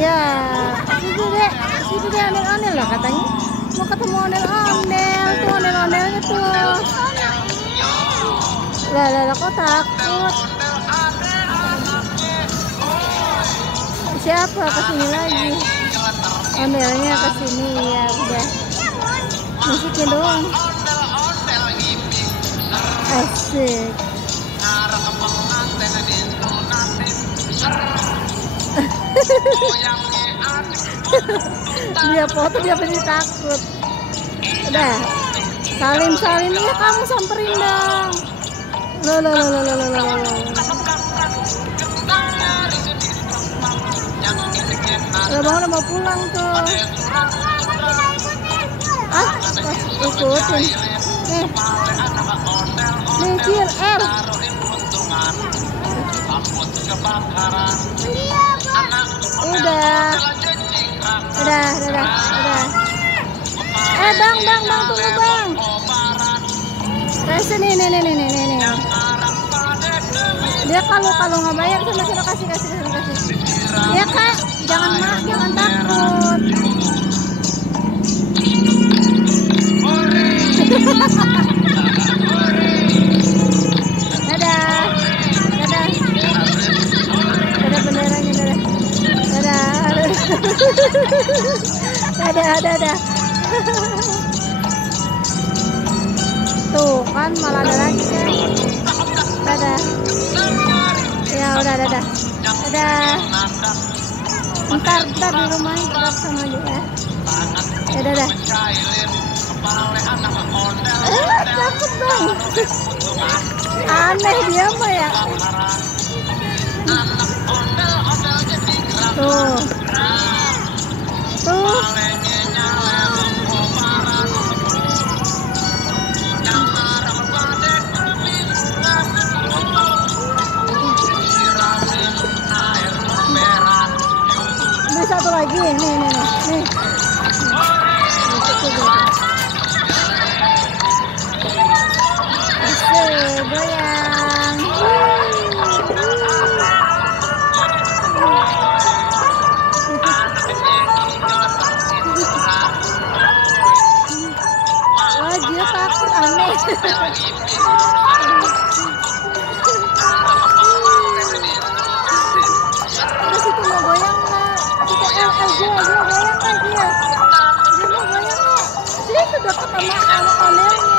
Iya, situ deh ondel-ondel lah katanya. Mau ketemu ondel-ondel tuh, ondel-ondelnya tuh. Lah, kok takut? Siapa kesini lagi? Ondelnya kesini ya udah. Musiknya doang. Asik. Dia foto dia pasti takut. Udah. Salim ya kamu samperin dong. Lo. Udah bangun mau pulang tuh. Ikutin. Nih Cil, L. Udah. Bang, tunggu bang. Kasih nih. Dia kalau nggak bayar sana kasih. Ya kak, jangan takut. Dadah benderanya dadah. Tuh kan malah ada lagi kan. Dadah. Ya udah dadah. Ntar di rumah tetap sama juga. Ya dadah. Takut bang. Aneh dia mah ya. Tuh. Ini satu lagi, nih. Asik, goyang. Wah, dia takut aneh. Terus itu mau goyang nggak? Kita goyang lagi ya. Dia mau goyang nggak? Dia sudah ketemu sama Onel.